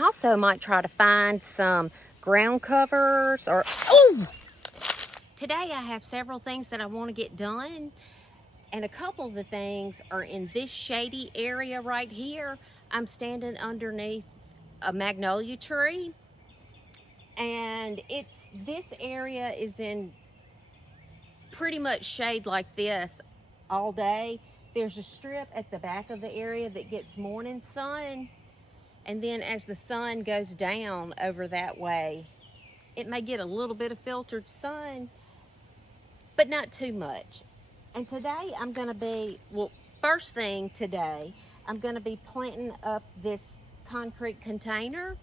I also might try to find some ground covers or... Ooh! Today I have several things that I want to get done, and a couple of the things are in this shady area right here. I'm standing underneath a magnolia tree, and this area is in pretty much shade like this all day. There's a strip at the back of the area that gets morning sun, and then as the sun goes down over that way, it may get a little bit of filtered sun, but not too much. And today I'm going to be, well, first thing today, I'm going to be planting up this concrete container.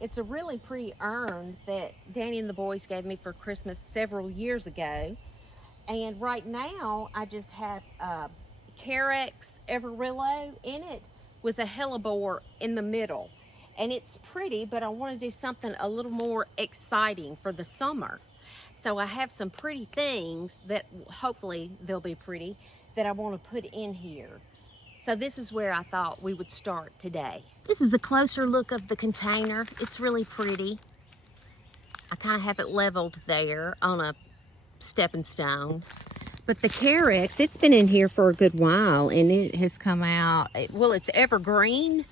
It's a really pretty urn that Danny and the boys gave me for Christmas several years ago. And right now I just have Carex Everillo in it with a hellebore in the middle. And it's pretty, but I want to do something a little more exciting for the summer. So I have some pretty things that hopefully they'll be pretty that I want to put in here. So this is where I thought we would start today. This is a closer look of the container. It's really pretty. I kind of have it leveled there on a stepping stone. But the Carex, it's been in here for a good while, and it has come out, well, it's evergreen.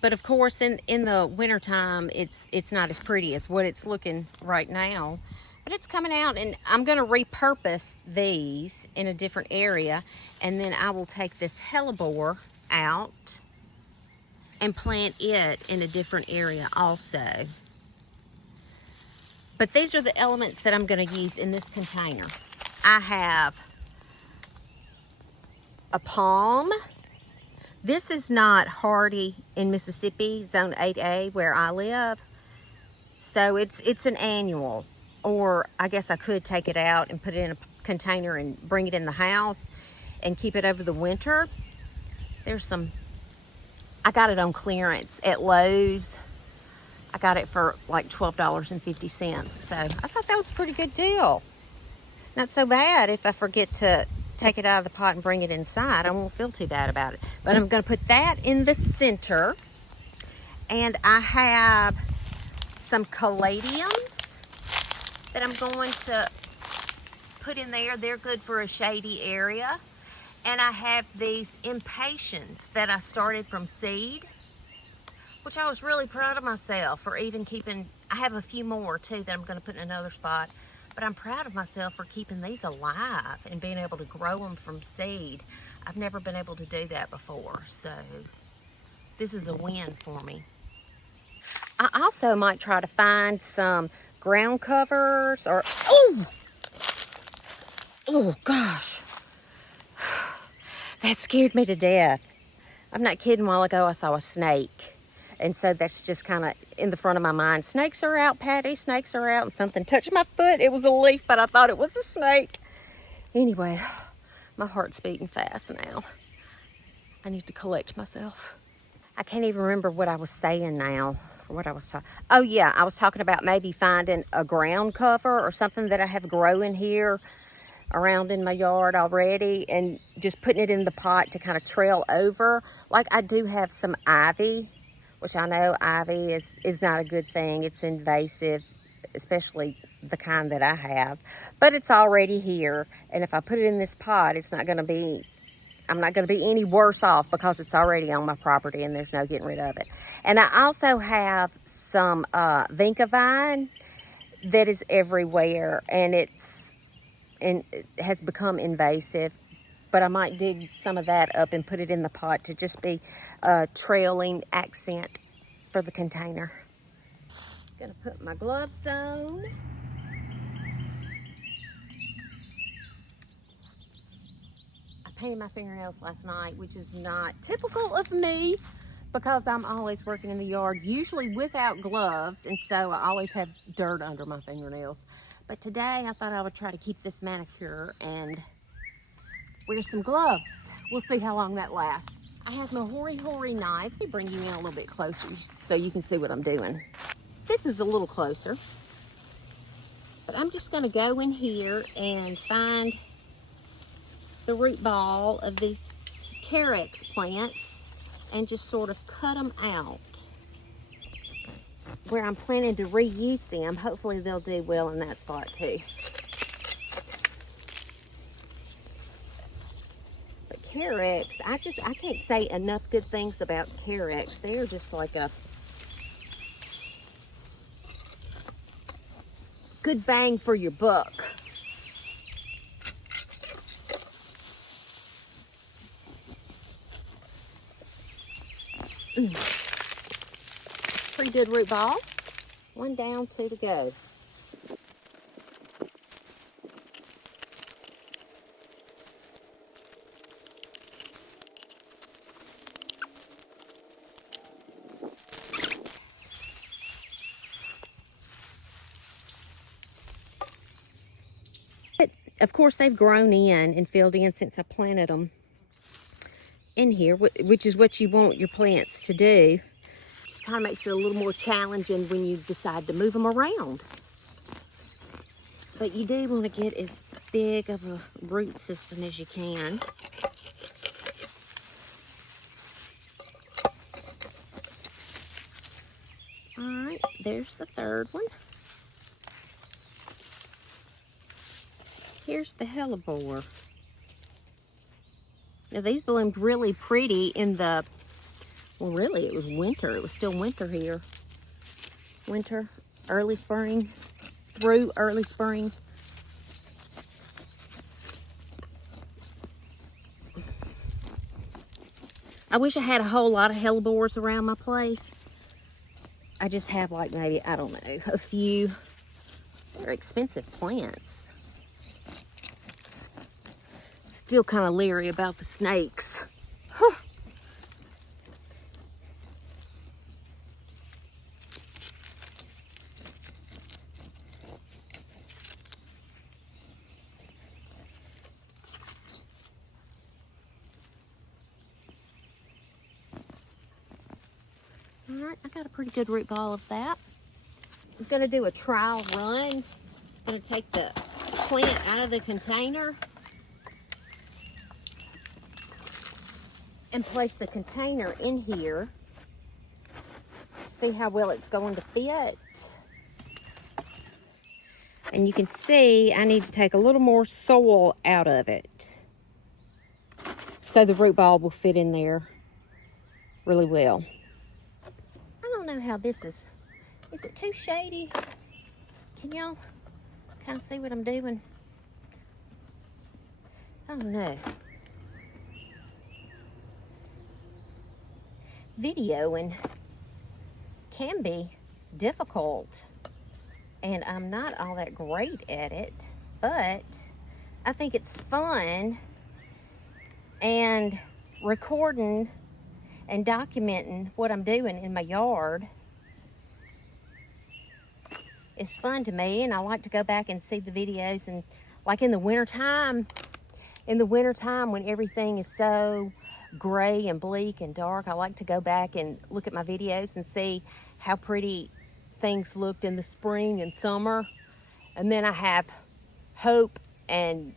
But of course, in the wintertime, it's not as pretty as what it's looking right now. But it's coming out, and I'm going to repurpose these in a different area, and then I will take this hellebore out and plant it in a different area also. But these are the elements that I'm going to use in this container. I have a palm. This is not hardy in Mississippi, zone 8A, where I live. So it's an annual. Or I guess I could take it out and put it in a container and bring it in the house and keep it over the winter. There's some, I got it on clearance at Lowe's. I got it for like $12.50. So I thought that was a pretty good deal. Not so bad if I forget to take it out of the pot and bring it inside. I won't feel too bad about it. But I'm going to put that in the center. And I have some caladiums that I'm going to put in there. They're good for a shady area. And I have these Impatiens that I started from seed, which I was really proud of myself for even keeping. I have a few more too that I'm going to put in another spot, but I'm proud of myself for keeping these alive and being able to grow them from seed. I've never been able to do that before, so this is a win for me. I also might try to find some ground covers or, oh gosh, that scared me to death. I'm not kidding. A while ago I saw a snake, and so that's just kind of in the front of my mind. Snakes are out, Patty, snakes are out. And something touched my foot. It was a leaf, but I thought it was a snake. Anyway, my heart's beating fast now. I need to collect myself. I can't even remember what I was saying now. What I was talking. Oh yeah, I was talking about maybe finding a ground cover or something that I have growing here around in my yard already, and just putting it in the pot to kind of trail over. Like I do have some ivy, which I know ivy is not a good thing. It's invasive, especially the kind that I have. But it's already here, and if I put it in this pot, it's not going to be. I'm not going to be any worse off because it's already on my property and there's no getting rid of it. And I also have some vinca vine that is everywhere, and it has become invasive. But I might dig some of that up and put it in the pot to just be a trailing accent for the container. Gonna put my gloves on. Painted my fingernails last night, which is not typical of me because I'm always working in the yard, usually without gloves, and so I always have dirt under my fingernails. But today I thought I would try to keep this manicure and wear some gloves. We'll see how long that lasts. I have my hoary knives. Let me bring you in a little bit closer so you can see what I'm doing. This is a little closer, but I'm just gonna go in here and find the root ball of these Carex plants and just sort of cut them out. where I'm planning to reuse them. Hopefully they'll do well in that spot too. But Carex, I can't say enough good things about Carex. They're just like a good bang for your buck. Pretty good root ball. One down, two to go. But of course, they've grown in and filled in since I planted them in here, which is what you want your plants to do. Just kind of makes it a little more challenging when you decide to move them around. But you do want to get as big of a root system as you can. All right, there's the third one. Here's the hellebore. Now these bloomed really pretty in the, well really it was winter. It was still winter here. Winter, early spring, through early spring. I wish I had a whole lot of hellebores around my place. I just have like maybe, I don't know, a few. They're expensive plants. Still kind of leery about the snakes. Huh. All right, I got a pretty good root ball of that. I'm gonna do a trial run. I'm gonna take the plant out of the container and place the container in here to see how well it's going to fit. And you can see I need to take a little more soil out of it so the root ball will fit in there really well. I don't know how this is. Is it too shady? Can y'all kind of see what I'm doing? I don't know. Videoing can be difficult, and I'm not all that great at it, but I think it's fun, and recording and documenting what I'm doing in my yard is fun to me, and I like to go back and see the videos. And like in the wintertime when everything is so gray and bleak and dark, I like to go back and look at my videos and see how pretty things looked in the spring and summer. And then I have hope, and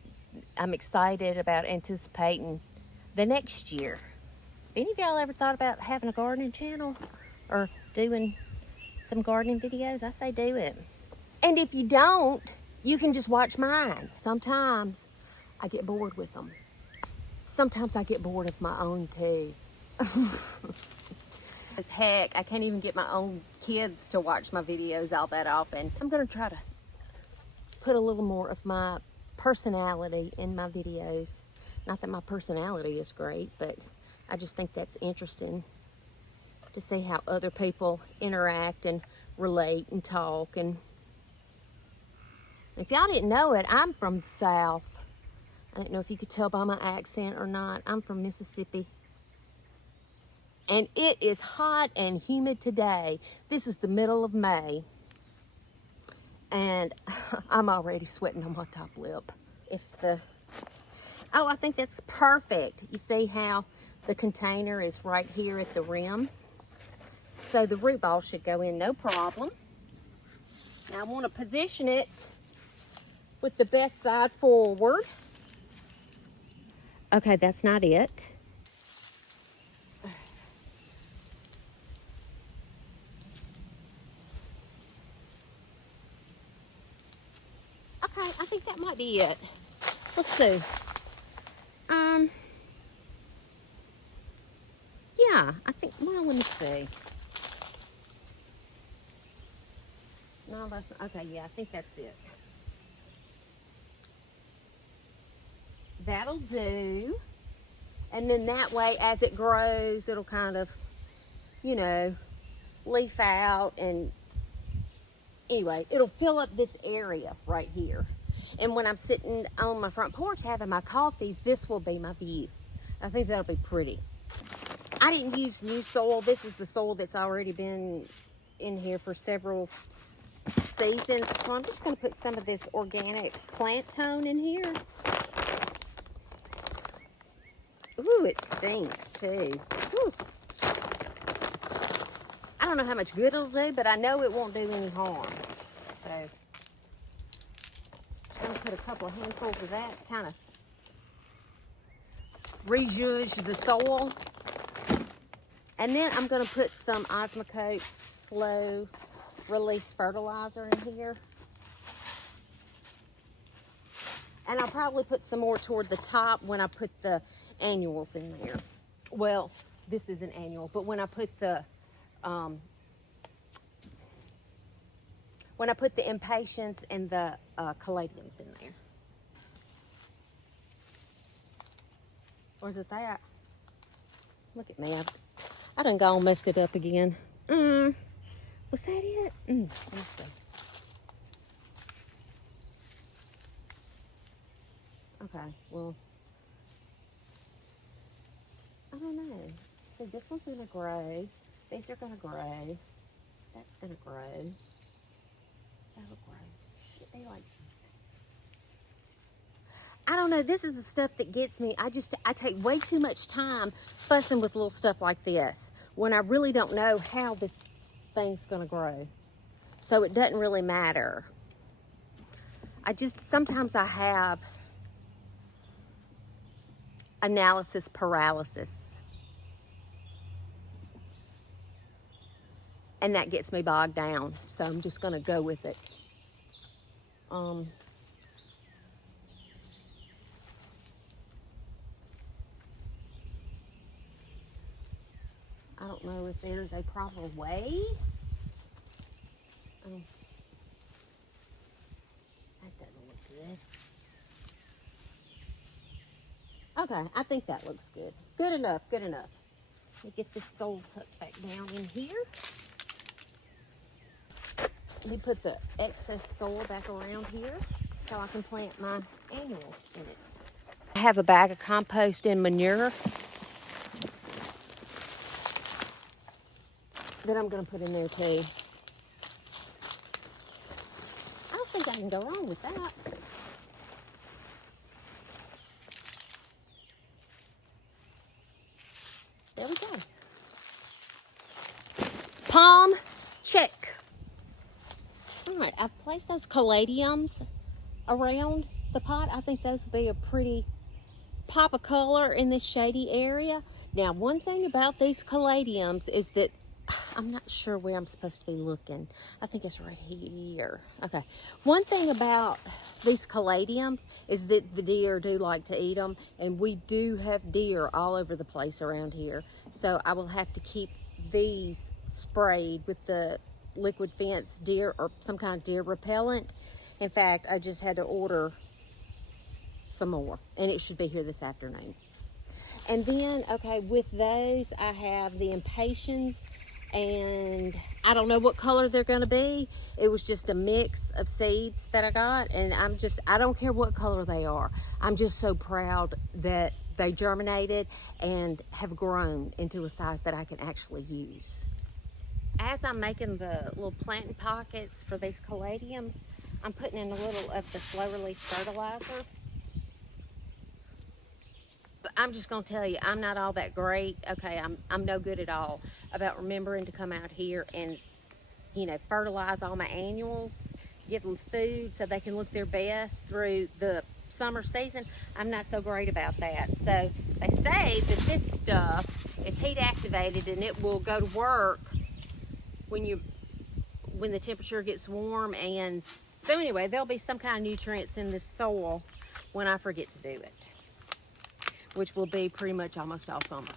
I'm excited about anticipating the next year. Any of y'all ever thought about having a gardening channel or doing some gardening videos? I say do it. And if you don't, you can just watch mine. Sometimes I get bored with them. Sometimes I get bored of my own too. As heck, I can't even get my own kids to watch my videos all that often. I'm gonna try to put a little more of my personality in my videos. Not that my personality is great, but I just think that's interesting to see how other people interact and relate and talk. And if y'all didn't know it, I'm from the South. I don't know if you could tell by my accent or not. I'm from Mississippi. And it is hot and humid today. This is the middle of May. And I'm already sweating on my top lip. Oh, I think that's perfect. You see how the container is right here at the rim? So the root ball should go in no problem. Now I want to position it with the best side forward. Okay, that's not it. I think that might be it. Let's see. Yeah, I think, well, let me see. No, that's not, okay, yeah, I think that's it. That'll do. And then that way, as it grows, it'll kind of, you know, leaf out. And anyway, it'll fill up this area right here. And when I'm sitting on my front porch having my coffee, this will be my view. I think that'll be pretty. I didn't use new soil. This is the soil that's already been in here for several seasons. So I'm just going to put some of this organic plant tone in here. Ooh, it stinks too. Ooh. I don't know how much good it'll do, but I know it won't do any harm. So I'm going to put a couple of handfuls of that to kind of rejudge the soil. And then I'm going to put some Osmocote slow release fertilizer in here. And I'll probably put some more toward the top when I put the annuals in there. Well, this is an annual, but when I put the Impatiens and the Caladiums in there. Or is it that? Look at me. I done gone messed it up again. Was that it? Let me see. Okay, well, I don't know. See, this one's gonna grow. These are gonna grow. That's gonna grow. That'll grow. Shit, they like. I don't know. This is the stuff that gets me. I take way too much time fussing with little stuff like this when I really don't know how this thing's gonna grow. So it doesn't really matter. Sometimes I have analysis paralysis. And that gets me bogged down. So I'm just gonna go with it. I don't know if there's a proper way. That doesn't look good. Okay, I think that looks good. Good enough, good enough. Let me get this soil tucked back down in here. Let me put the excess soil back around here so I can plant my annuals in it. I have a bag of compost and manure that I'm going to put in there too. I don't think I can go wrong with that. There we go. Palm check. All right, I've placed those caladiums around the pot. I think those will be a pretty pop of color in this shady area. Now, one thing about these caladiums is that I'm not sure where I'm supposed to be looking. I think it's right here. Okay. One thing about these caladiums is that the deer do like to eat them, and we do have deer all over the place around here. So I will have to keep these sprayed with the liquid fence deer or some kind of deer repellent. In fact, I just had to order some more, and it should be here this afternoon. And then, okay, with those, I have the Impatiens, and I don't know what color they're going to be. It was just a mix of seeds that I got, and I don't care what color they are. I'm just so proud that they germinated and have grown into a size that I can actually use. As I'm making the little planting pockets for these caladiums, I'm putting in a little of the slow release fertilizer. But I'm just going to tell you, I'm not all that great. Okay, I'm no good at all about remembering to come out here and, you know, fertilize all my annuals, give them food so they can look their best through the summer season. I'm not so great about that. So they say that this stuff is heat activated and it will go to work when the temperature gets warm and So anyway, there'll be some kind of nutrients in this soil when I forget to do it, which will be pretty much almost all summer.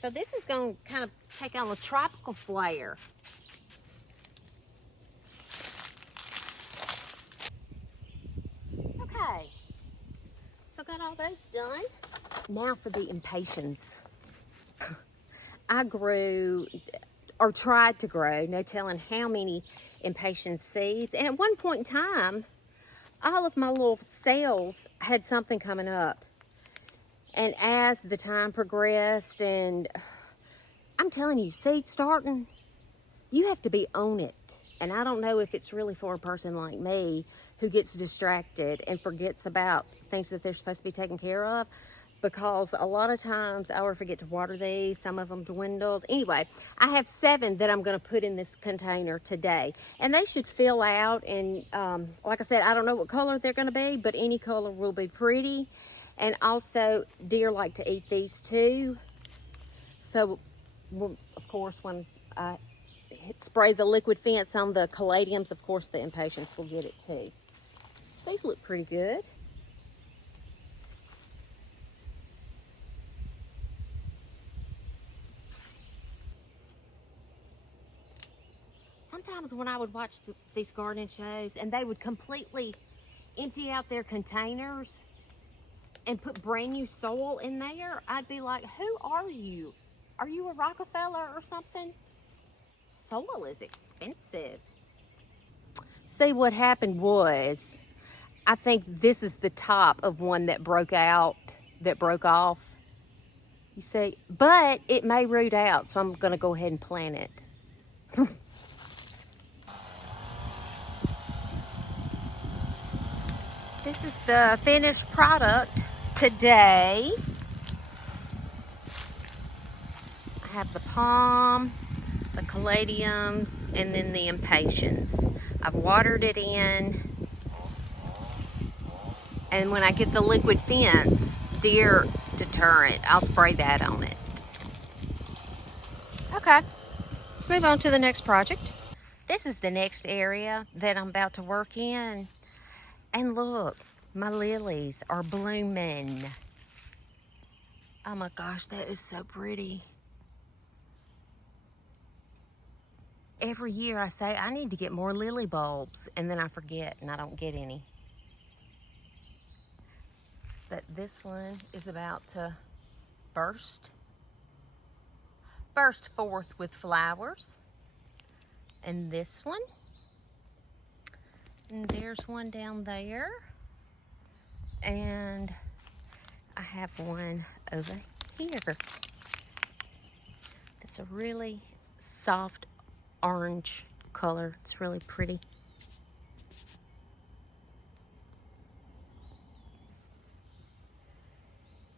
So this is going to kind of take on a tropical flair. Okay, so got all those done. Now for the Impatiens. I grew, or tried to grow, no telling how many Impatiens seeds. And at one point in time, all of my little cells had something coming up. And as the time progressed, and I'm telling you, seed starting, you have to be on it. And I don't know if it's really for a person like me who gets distracted and forgets about things that they're supposed to be taking care of, because a lot of times I would forget to water these. Some of them dwindled. Anyway, I have 7 that I'm going to put in this container today, and they should fill out. And like I said, I don't know what color they're going to be, but any color will be pretty. And also, deer like to eat these too. So, of course, when I spray the liquid fence on the Caladiums, of course, the Impatiens will get it too. These look pretty good. Sometimes when I would watch these gardening shows and they would completely empty out their containers and put brand new soil in there, I'd be like, who are you? Are you a Rockefeller or something? Soil is expensive. See, what happened was, I think this is the top of one that broke off. You see, but it may root out, so I'm going to go ahead and plant it. This is the finished product today. I have the palm, the Caladiums, and then the Impatiens. I've watered it in. And when I get the liquid fence, deer deterrent, I'll spray that on it. Okay, let's move on to the next project. This is the next area that I'm about to work in. And look, my lilies are blooming. Oh my gosh, that is so pretty. Every year I say I need to get more lily bulbs, and then I forget and I don't get any. But this one is about to burst forth with flowers. And this one. And there's one down there. And I have one over here. It's a really soft orange color. It's really pretty.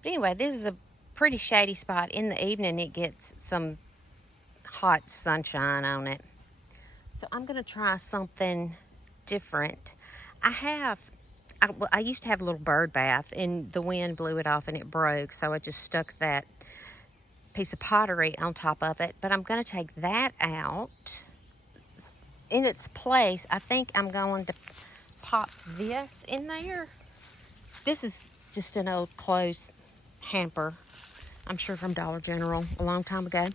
But anyway, this is a pretty shady spot. In the evening, it gets some hot sunshine on it. So I'm going to try something different. I used to have a little bird bath, and the wind blew it off and it broke. So I just stuck that piece of pottery on top of it. But I'm going to take that out. In its place, I think I'm going to pop this in there. This is just an old clothes hamper, I'm sure from Dollar General a long time ago.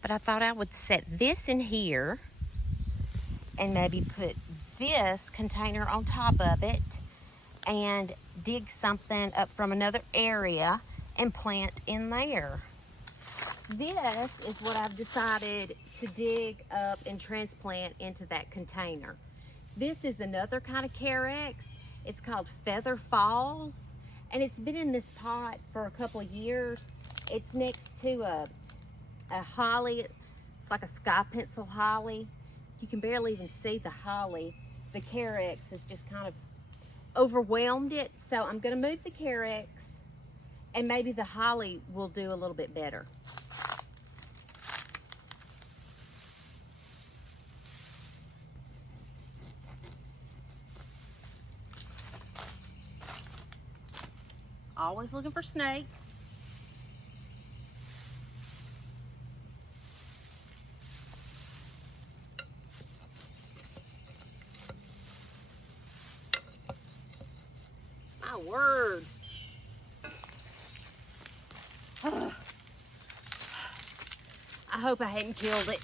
But I thought I would set this in here and maybe put this container on top of it and dig something up from another area and plant in there. This is what I've decided to dig up and transplant into that container. This is another kind of Carex. It's called Feather Falls, and it's been in this pot for a couple of years. It's next to a holly. It's like a sky pencil holly. You can barely even see the holly. The Carex has just kind of overwhelmed it. So I'm going to move the Carex, and maybe the holly will do a little bit better. Always looking for snakes. word. I hope I hadn't killed it.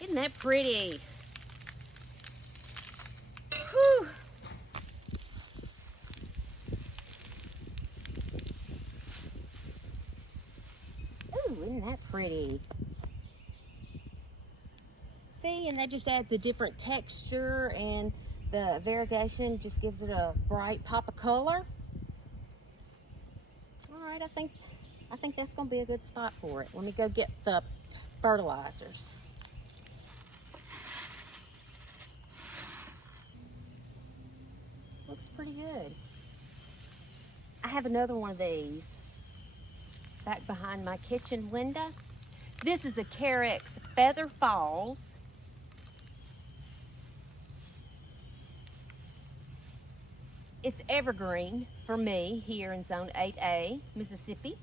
Isn't that pretty? Whew. Ooh, isn't that pretty? See, and that just adds a different texture, and the variegation just gives it a bright pop of color. All right, I think that's gonna be a good spot for it. Let me go get the fertilizers. Looks pretty good. I have another one of these back behind my kitchen window. This is a Carex Feather Falls. It's evergreen for me here in Zone 8A, Mississippi.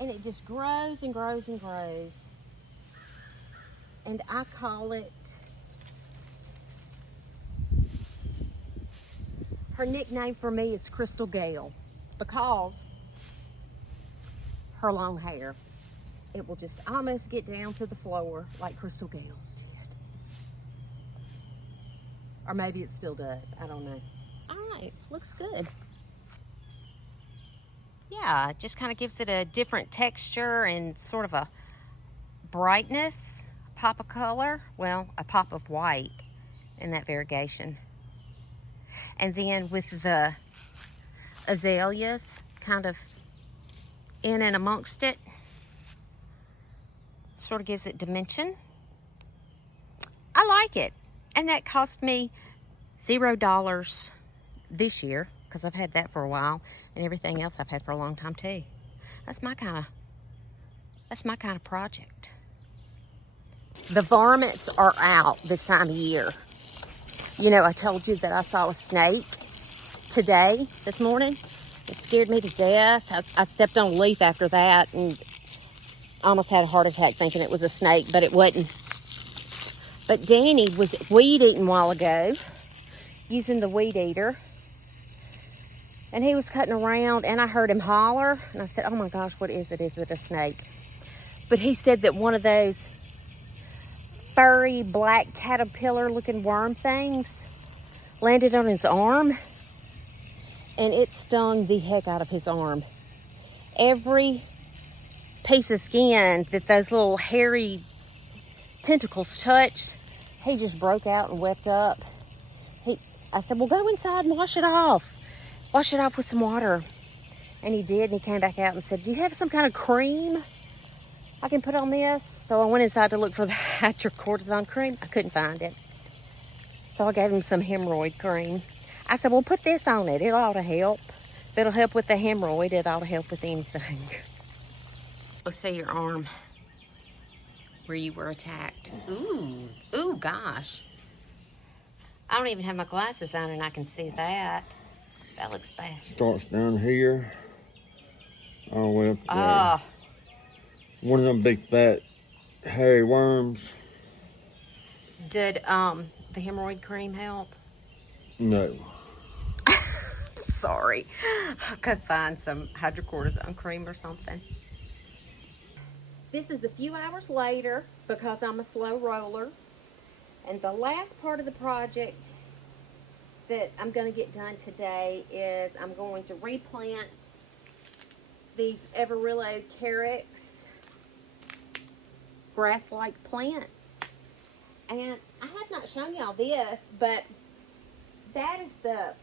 And it just grows and grows and grows. And I call it, her nickname for me is Crystal Gayle, because her long hair, it will just almost get down to the floor like Crystal Gayle's did. Or maybe it still does, I don't know. All right, looks good. Yeah, it just kind of gives it a different texture and sort of a brightness, a pop of color, well, a pop of white in that variegation. And then with the azaleas kind of in and amongst it, sort of gives it dimension. I like it. And that cost me $0 this year, because I've had that for a while, and everything else I've had for a long time too. That's my kind of project. The varmints are out this time of year. You know, I told you that I saw a snake this morning. It scared me to death. I stepped on a leaf after that and almost had a heart attack thinking it was a snake, but it wasn't. But Danny was weed eating a while ago using the weed eater. And he was cutting around and I heard him holler. And I said, oh my gosh, what is it? Is it a snake? But he said that one of those furry black caterpillar looking worm things landed on his arm. And it stung the heck out of his arm. Every piece of skin that those little hairy tentacles touched, he just broke out and wept up. I said, well, go inside and wash it off. Wash it off with some water. And he did, and he came back out and said, do you have some kind of cream I can put on this? So I went inside to look for the hydrocortisone cream. I couldn't find it. So I gave him some hemorrhoid cream. I said, well, put this on it. It ought to help. If it'll help with the hemorrhoid, it ought to help with anything. Let's see your arm where you were attacked. Ooh, gosh. I don't even have my glasses on and I can see that. That looks bad. Starts down here, all the way up there. One of them big fat hairy worms. Did the hemorrhoid cream help? No. Sorry. I could find some hydrocortisone cream or something. This is a few hours later because I'm a slow roller. And the last part of the project that I'm going to get done today is I'm going to replant these Everillo Carex grass-like plants. And I have not shown y'all this, but that is the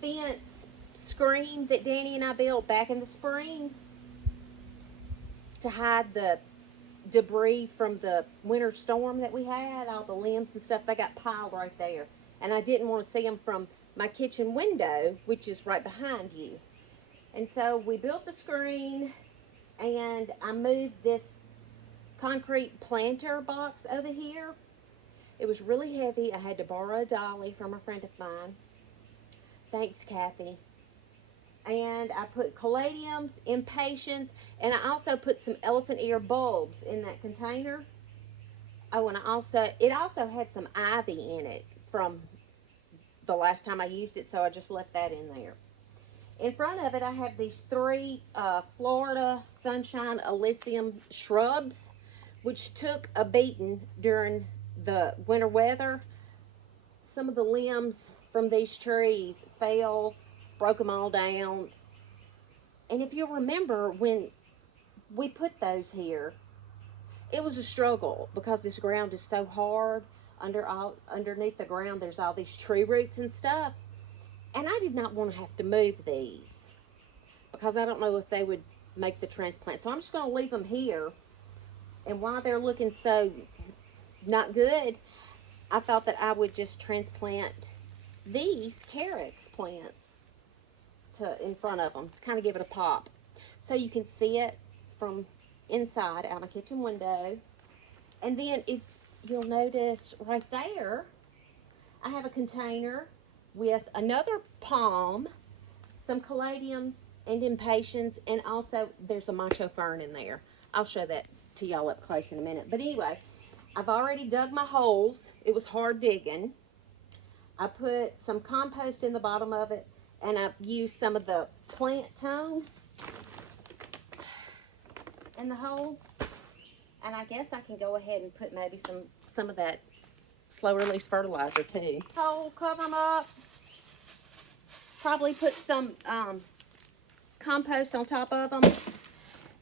fence screen that Danny and I built back in the spring to hide the debris from the winter storm that we had. All the limbs and stuff, they got piled right there. And I didn't want to see them from my kitchen window, which is right behind you. And so we built the screen, and I moved this concrete planter box over here. It was really heavy. I had to borrow a dolly from a friend of mine. Thanks, Kathy. And I put Caladiums, Impatiens, and I also put some elephant ear bulbs in that container. Oh, and it also had some ivy in it from the last time I used it, so I just left that in there. In front of it, I have these 3 Florida Sunshine Elysium shrubs, which took a beating during the winter weather. Some of the limbs from these trees fell, broke them all down. And if you'll remember, when we put those here, it was a struggle because this ground is so hard. Underneath the ground, there's all these tree roots and stuff. And I did not want to have to move these because I don't know if they would make the transplant. So I'm just going to leave them here. And while they're looking so not good, I thought that I would just transplant these Carex plants in front of them to kind of give it a pop. So you can see it from inside out my kitchen window. And then if you'll notice right there, I have a container with another palm, some caladiums and impatiens, and also there's a macho fern in there. I'll show that to y'all up close in a minute. But anyway, I've already dug my holes. It was hard digging. I put some compost in the bottom of it, and I've used some of the plant tone in the hole. And I guess I can go ahead and put maybe some of that slow release fertilizer too. Hole, cover them up. Probably put some compost on top of them.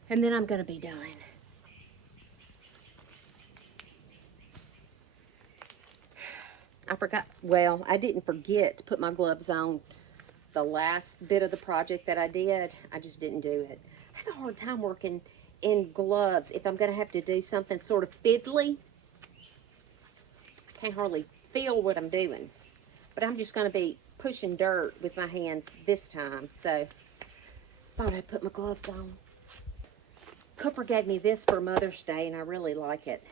And then I'm going to be done. I forgot, well, I didn't forget to put my gloves on the last bit of the project that I did. I just didn't do it. I have a hard time working in gloves if I'm going to have to do something sort of fiddly. I can't hardly feel what I'm doing. But I'm just going to be pushing dirt with my hands this time. So, thought I'd put my gloves on. Cooper gave me this for Mother's Day, and I really like it.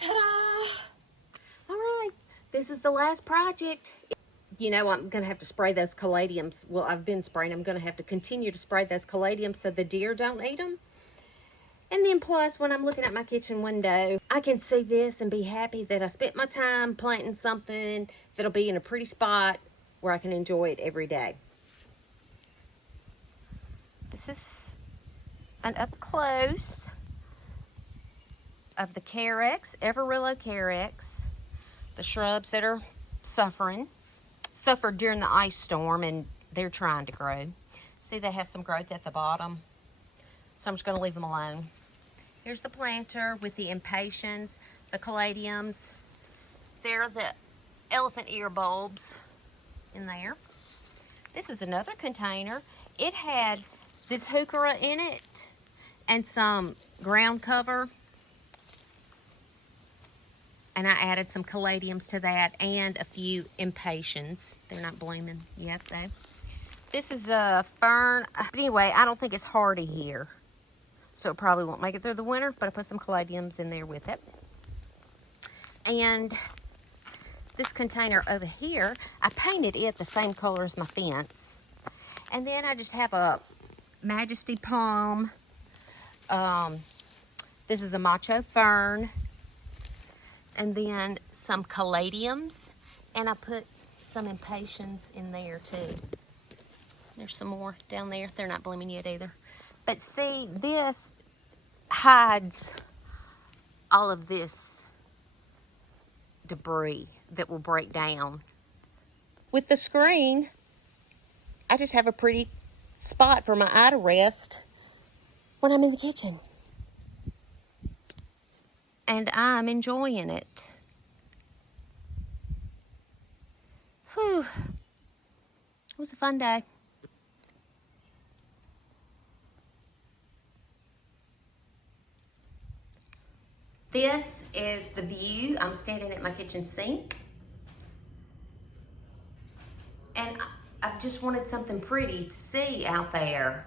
Ta-da! All right, this is the last project. You know, I'm going to have to spray those caladiums. Well, I've been spraying. I'm going to have to continue to spray those caladiums so the deer don't eat them. And then plus, when I'm looking at my kitchen window, I can see this and be happy that I spent my time planting something that'll be in a pretty spot where I can enjoy it every day. This is an up close of the Carex, Everillo Carex, the shrubs that are suffered during the ice storm, and they're trying to grow. See, they have some growth at the bottom, so I'm just going to leave them alone. Here's the planter with the Impatiens, the Caladiums. There are the elephant ear bulbs in there. This is another container. It had this heuchera in it and some ground cover. And I added some caladiums to that and a few Impatiens. They're not blooming yet, though. This is a fern. But anyway, I don't think it's hardy here, so it probably won't make it through the winter, but I put some caladiums in there with it. And this container over here, I painted it the same color as my fence. And then I just have a Majesty palm. This is a macho fern. And then some Caladiums, and I put some Impatiens in there too. There's some more down there. They're not blooming yet either. But see, this hides all of this debris that will break down. With the screen, I just have a pretty spot for my eye to rest when I'm in the kitchen. And I'm enjoying it. Whew. It was a fun day. This is the view. I'm standing at my kitchen sink. And I've just wanted something pretty to see out there.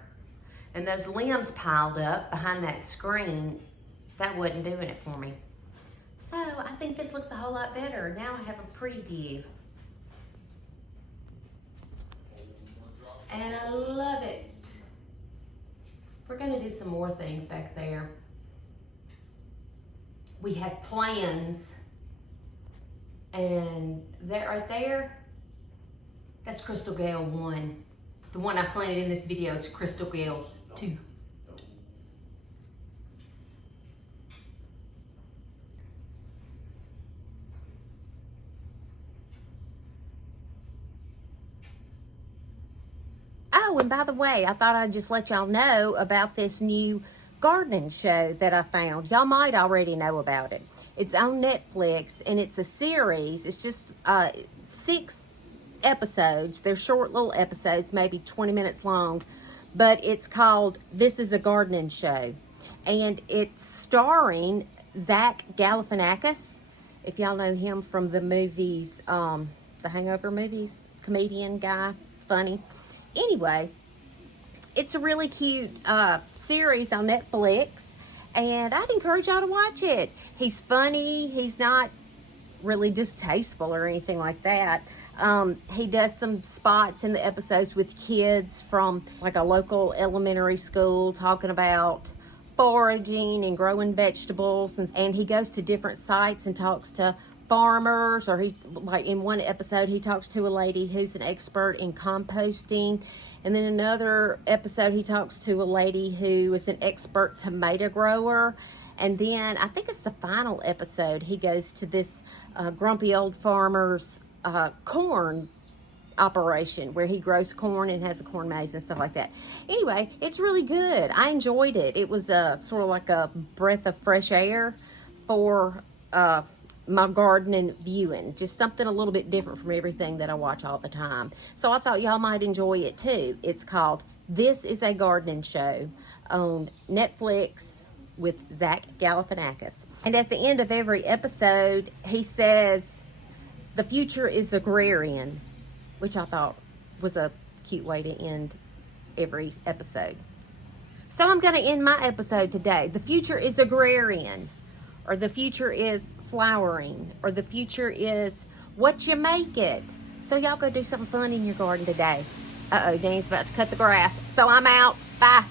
And those limbs piled up behind that screen, that wasn't doing it for me. So I think this looks a whole lot better. Now I have a pretty view. And I love it. We're gonna do some more things back there. We have plans, and that right there, that's Crystal Gayle 1. The one I planted in this video is Crystal Gayle 2. Oh, and by the way, I thought I'd just let y'all know about this new gardening show that I found. Y'all might already know about it. It's on Netflix, and it's a series. It's just 6 episodes. They're short little episodes, maybe 20 minutes long, but it's called This Is a Gardening Show, and it's starring Zach Galifianakis. If y'all know him from the movies, the Hangover movies, comedian guy, funny. Anyway, it's a really cute series on Netflix, and I'd encourage y'all to watch it. He's funny. He's not really distasteful or anything like that. He does some spots in the episodes with kids from like a local elementary school talking about foraging and growing vegetables, and he goes to different sites and talks to farmers, or he, like in one episode, he talks to a lady who's an expert in composting, and then another episode he talks to a lady who is an expert tomato grower, and then I think it's the final episode he goes to this grumpy old farmer's corn operation where he grows corn and has a corn maze and stuff like that. Anyway, it's really good. I enjoyed it. It was sort of like a breath of fresh air for my gardening viewing. Just something a little bit different from everything that I watch all the time. So I thought y'all might enjoy it too. It's called This Is a Gardening Show on Netflix with Zach Galifianakis. And at the end of every episode, he says, "The future is agrarian," which I thought was a cute way to end every episode. So I'm going to end my episode today. The future is agrarian, or the future is flowering, or the future is what you make it. So y'all go do something fun in your garden today. Uh-oh, Danny's about to cut the grass. So I'm out. Bye.